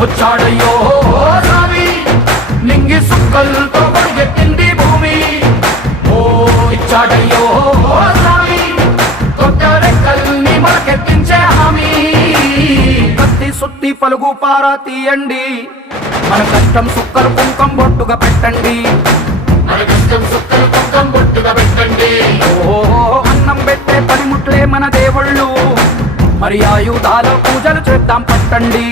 వచ్చాడయ్యో స్వామి నింగి సుక్కలతో పరుగెత్తింది భూమి. ఓ ఇచ్చాడయ్యో స్వామి కొత్త రెక్కల్ని మనకెత్తించే హామీ. కత్తి సుత్తి పలుగు పారా తీయండి, మన కష్టం సుక్కలు కుంకం బొట్టుగా పెట్టండి. మన కష్టం సుక్కలు కుంకం బొట్టుగా పెట్టండి. ఓ అన్నం పెట్టే పనిముట్లే మన దేవుళ్ళు, మరి ఆయుధాల పూజలు చేద్దాం పట్టండి.